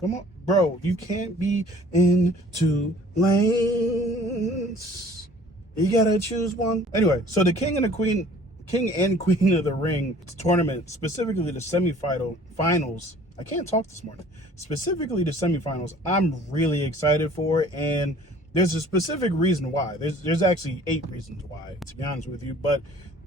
Come on, bro. You can't be in two lanes. You gotta choose one. Anyway, so the King and Queen of the Ring tournament, specifically the finals. I can't talk this morning. Specifically the semifinals, I'm really excited for it, and there's a specific reason why. There's actually 8 reasons why, to be honest with you, but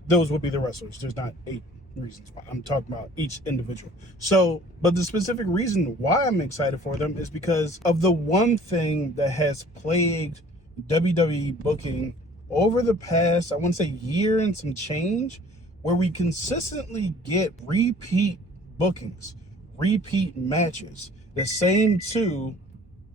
those would be the wrestlers. There's not 8 reasons why. I'm talking about each individual. So, but the specific reason why I'm excited for them is because of the one thing that has plagued WWE booking over the past, I want to say, year and some change, where we consistently get repeat bookings, repeat matches, the same two,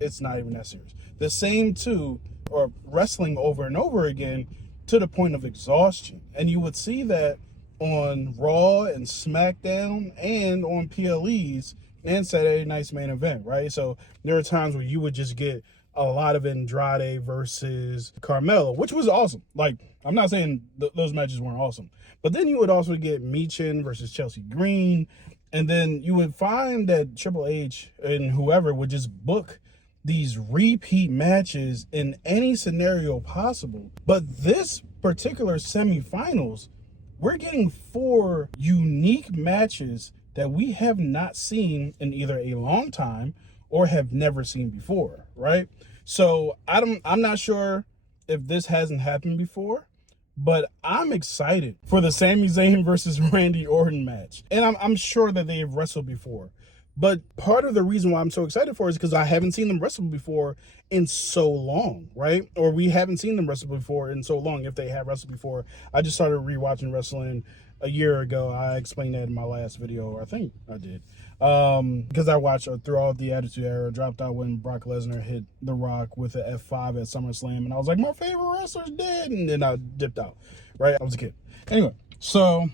it's not even that serious, the same two, or wrestling over and over again to the point of exhaustion. And you would see that on Raw and SmackDown and on PLEs and Saturday Night's Main Event, right? So there are times where you would just get a lot of Andrade versus Carmelo, which was awesome. Like, I'm not saying those matches weren't awesome, but then you would also get Michin versus Chelsea Green, and then you would find that Triple H and whoever would just book these repeat matches in any scenario possible. But this particular semifinals, we're getting 4 unique matches that we have not seen in either a long time or have never seen before, right? So I'm not sure if this hasn't happened before, but I'm excited for the Sami Zayn versus Randy Orton match. And I'm sure that they have wrestled before. But part of the reason why I'm so excited for it is because I haven't seen them wrestle before in so long, right? Or we haven't seen them wrestle before in so long, if they have wrestled before. I just started rewatching wrestling a year ago. I explained that in my last video, or I think I did. Because I watched throughout the Attitude Era, dropped out when Brock Lesnar hit The Rock with an F5 at SummerSlam, and I was like, my favorite wrestler's dead, and then I dipped out, right? I was a kid. Anyway, so,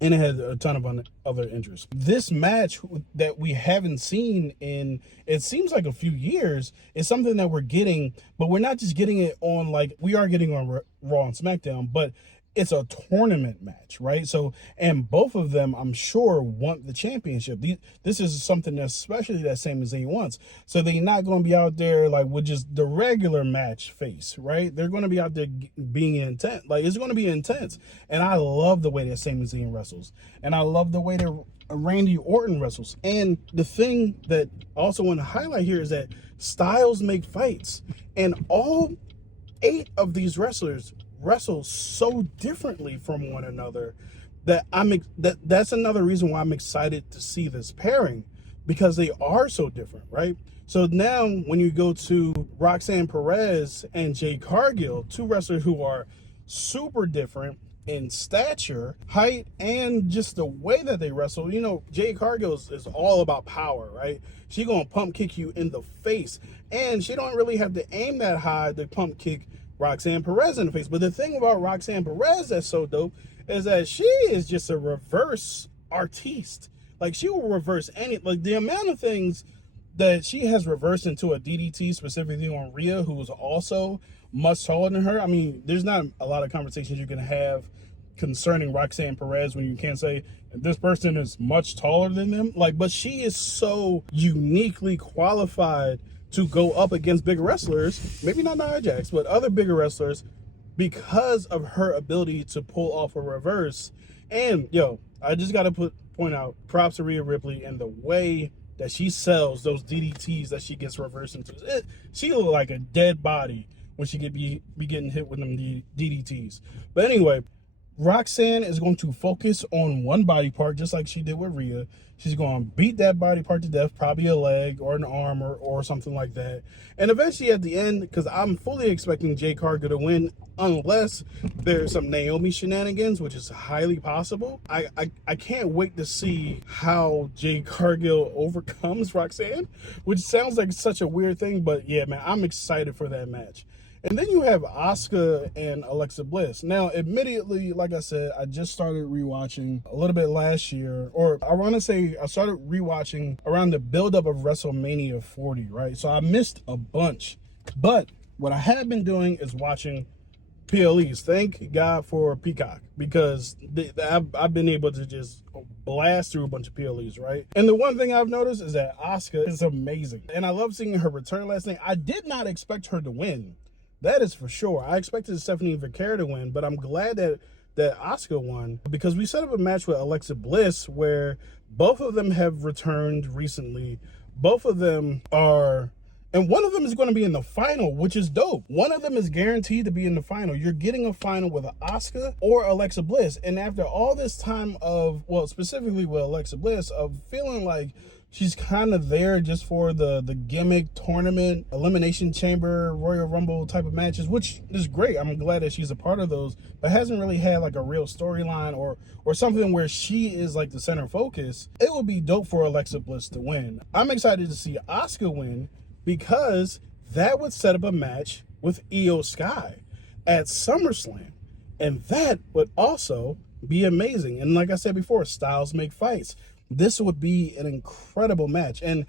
and it had a ton of other interests. This match that we haven't seen in, it seems like a few years, is something that we're getting, but we're not just getting it on, like, we are getting on Raw and SmackDown, but it's a tournament match, right? So, and both of them, I'm sure, want the championship. This is something that especially that Sami Zayn wants. So they're not going to be out there like with just the regular match face, right? They're going to be out there being intense. Like, it's going to be intense. And I love the way that Sami Zayn wrestles. And I love the way that Randy Orton wrestles. And the thing that I also want to highlight here is that styles make fights. And all 8 of these wrestlers wrestle so differently from one another that that's another reason why I'm excited to see this pairing, because they are so different, right? So now when you go to Roxanne Perez and Jade Cargill, 2 wrestlers who are super different in stature, height, and just the way that they wrestle. You know, Jade Cargill is all about power, right? She gonna pump kick you in the face, and she don't really have to aim that high to pump kick Roxanne Perez in the face. But the thing about Roxanne Perez that's so dope is that she is just a reverse artiste. Like, she will reverse like the amount of things that she has reversed into a DDT, specifically on Rhea, who was also much taller than her. I mean, there's not a lot of conversations you can have concerning Roxanne Perez when you can't say this person is much taller than them. Like, but she is so uniquely qualified to go up against bigger wrestlers, maybe not Nia Jax, but other bigger wrestlers, because of her ability to pull off a reverse. And yo, I just gotta point out props to Rhea Ripley and the way that she sells those DDTs that she gets reversed into. She look like a dead body when she be getting hit with them DDTs. But anyway, Roxanne is going to focus on one body part, just like she did with Rhea. She's going to beat that body part to death, probably a leg or an arm or something like that. And eventually at the end, because I'm fully expecting Jade Cargill to win, unless there's some Naomi shenanigans, which is highly possible. I can't wait to see how Jade Cargill overcomes Roxanne, which sounds like such a weird thing, but yeah, man, I'm excited for that match. And then you have Asuka and Alexa Bliss. Now, admittedly, like I said, I just started rewatching a little bit last year, or I want to say I started rewatching around the buildup of WrestleMania 40, right? So I missed a bunch. But what I have been doing is watching PLEs. Thank God for Peacock, because I've been able to just blast through a bunch of PLEs, right? And the one thing I've noticed is that Asuka is amazing. And I love seeing her return last night. I did not expect her to win. That is for sure. I expected Stephanie Vercare to win, but I'm glad that Asuka won, because we set up a match with Alexa Bliss where both of them have returned recently. Both of them are... And one of them is going to be in the final, which is dope. One of them is guaranteed to be in the final. You're getting a final with Asuka or Alexa Bliss. And after all this time of, well, specifically with Alexa Bliss, of feeling like she's kind of there just for the gimmick tournament, Elimination Chamber, Royal Rumble type of matches, which is great. I'm glad that she's a part of those, but hasn't really had like a real storyline or something where she is like the center focus. It would be dope for Alexa Bliss to win. I'm excited to see Asuka win, because that would set up a match with Io Sky at SummerSlam. And that would also be amazing. And like I said before, styles make fights. This would be an incredible match. And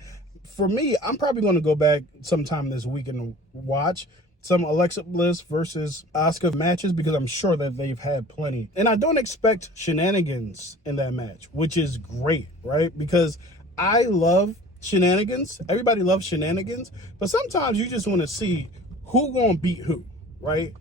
for me, I'm probably going to go back sometime this week and watch some Alexa Bliss versus Asuka matches, because I'm sure that they've had plenty. And I don't expect shenanigans in that match, which is great, right? Because I love shenanigans. Everybody loves shenanigans, but sometimes you just want to see who gonna beat who, right?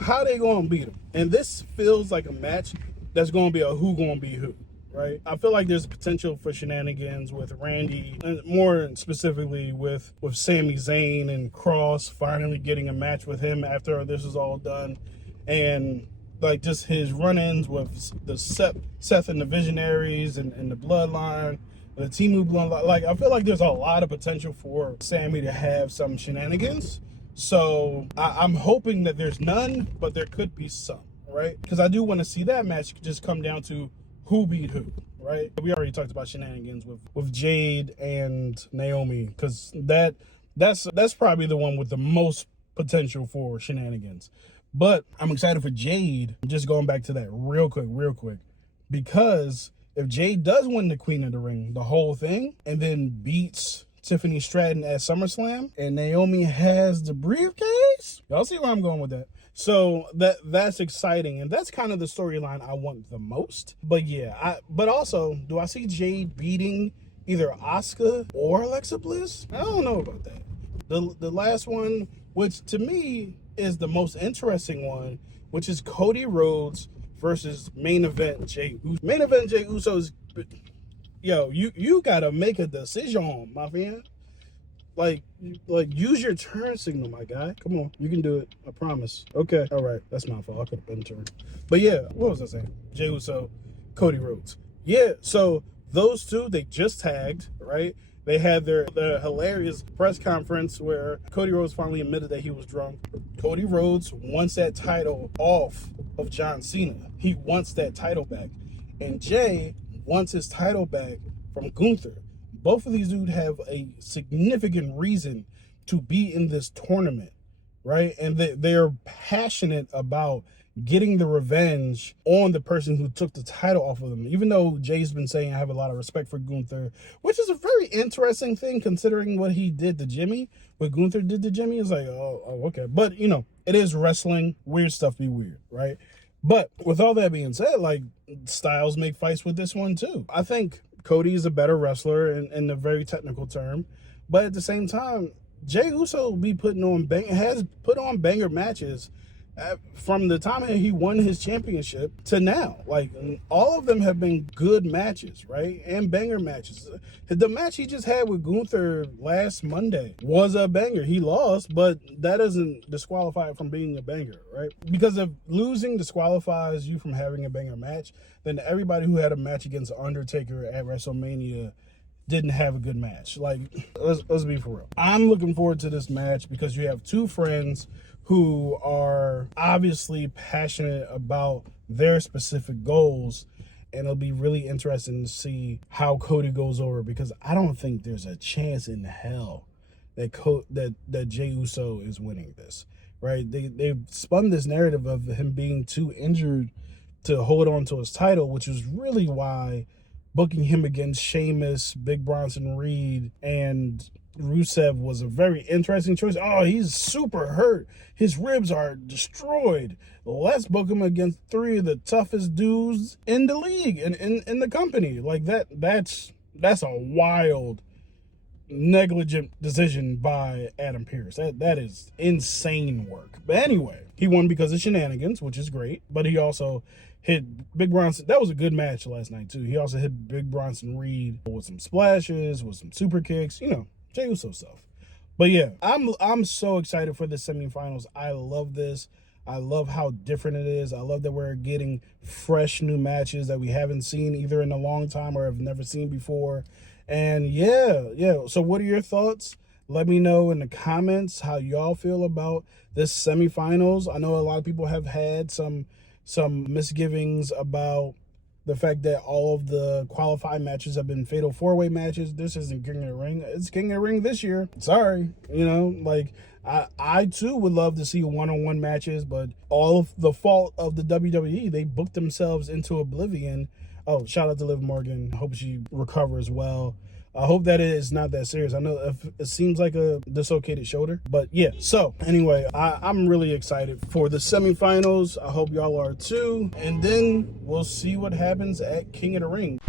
How they gonna beat them. And this feels like a match that's gonna be a who gonna be who, right? I feel like there's potential for shenanigans with Randy, and more specifically with Sami Zayn and Cross finally getting a match with him after this is all done. And like just his run-ins with the Seth and the Visionaries and the Bloodline, the Timu Bloodline. Like, I feel like there's a lot of potential for Sami to have some shenanigans. So I'm hoping that there's none, but there could be some, right? Because I do want to see that match just come down to who beat who, right? We already talked about shenanigans with Jade and Naomi, because that's probably the one with the most potential for shenanigans. But I'm excited for Jade. Just going back to that real quick, because if Jade does win the Queen of the Ring, the whole thing, and then beats Tiffany Stratton at SummerSlam, and Naomi has the briefcase, y'all see where I'm going with that. So that's exciting, and that's kind of the storyline I want the most. But yeah, but also, do I see Jade beating either Asuka or Alexa Bliss? I don't know about that. The last one, which to me is the most interesting one, which is Cody Rhodes versus main event Jey Uso. Main event Jey Uso's, yo, you gotta make a decision, my friend. Like use your turn signal, my guy. Come on, you can do it. I promise. Okay, all right, that's my fault. I could have been turned. But yeah, what was I saying? Jey Uso, Cody Rhodes. Yeah, so those two, they just tagged, right? They had their hilarious press conference where Cody Rhodes finally admitted that he was drunk. Cody Rhodes wants that title off of John Cena. He wants that title back. And Jey wants his title back from Gunther. Both of these dudes have a significant reason to be in this tournament, right? And they're passionate about getting the revenge on the person who took the title off of them. Even though Jay's been saying I have a lot of respect for Gunther, which is a very interesting thing considering what he did to Jimmy. What Gunther did to Jimmy is like, oh, okay. But, you know, it is wrestling. Weird stuff be weird, right? But with all that being said, like, styles make fights with this one too. I think Cody is a better wrestler in a very technical term. But at the same time, Jey Uso has put on banger matches from the time he won his championship to now. Like, all of them have been good matches, right? And banger matches. The match he just had with Gunther last Monday was a banger. He lost, but that doesn't disqualify it from being a banger, right? Because if losing disqualifies you from having a banger match, then everybody who had a match against Undertaker at WrestleMania didn't have a good match. Like, let's be for real. I'm looking forward to this match because you have two friends who are obviously passionate about their specific goals, and it'll be really interesting to see how Cody goes over, because I don't think there's a chance in hell that Jey Uso is winning this, right? They've spun this narrative of him being too injured to hold on to his title, which is really why booking him against Sheamus, Big Bronson Reed, and Rusev was a very interesting choice. Oh, he's super hurt. His ribs are destroyed. Let's book him against 3 of the toughest dudes in the league and in the company. Like that's a wild, negligent decision by Adam Pearce. That is insane work. But anyway, he won because of Shenanigans, which is great. But he also hit Big Bronson. That was a good match last night too. He also hit Big Bronson Reed with some splashes, with some super kicks. You know, Jey Uso stuff. But yeah, I'm so excited for the semifinals. I love this. I love how different it is. I love that we're getting fresh new matches that we haven't seen either in a long time or have never seen before. And yeah. So what are your thoughts? Let me know in the comments how y'all feel about this semifinals. I know a lot of people have had some misgivings about the fact that all of the qualifying matches have been fatal 4-way matches. This isn't King of the Ring. It's King of the Ring this year. Sorry. You know, like I too would love to see one-on-one matches, but all of the fault of the WWE, they booked themselves into oblivion. Oh, shout out to Liv Morgan. Hope she recovers well. I hope that it is not that serious. I know it seems like a dislocated shoulder, but yeah. So anyway, I'm really excited for the semifinals. I hope y'all are too. And then we'll see what happens at King of the Ring.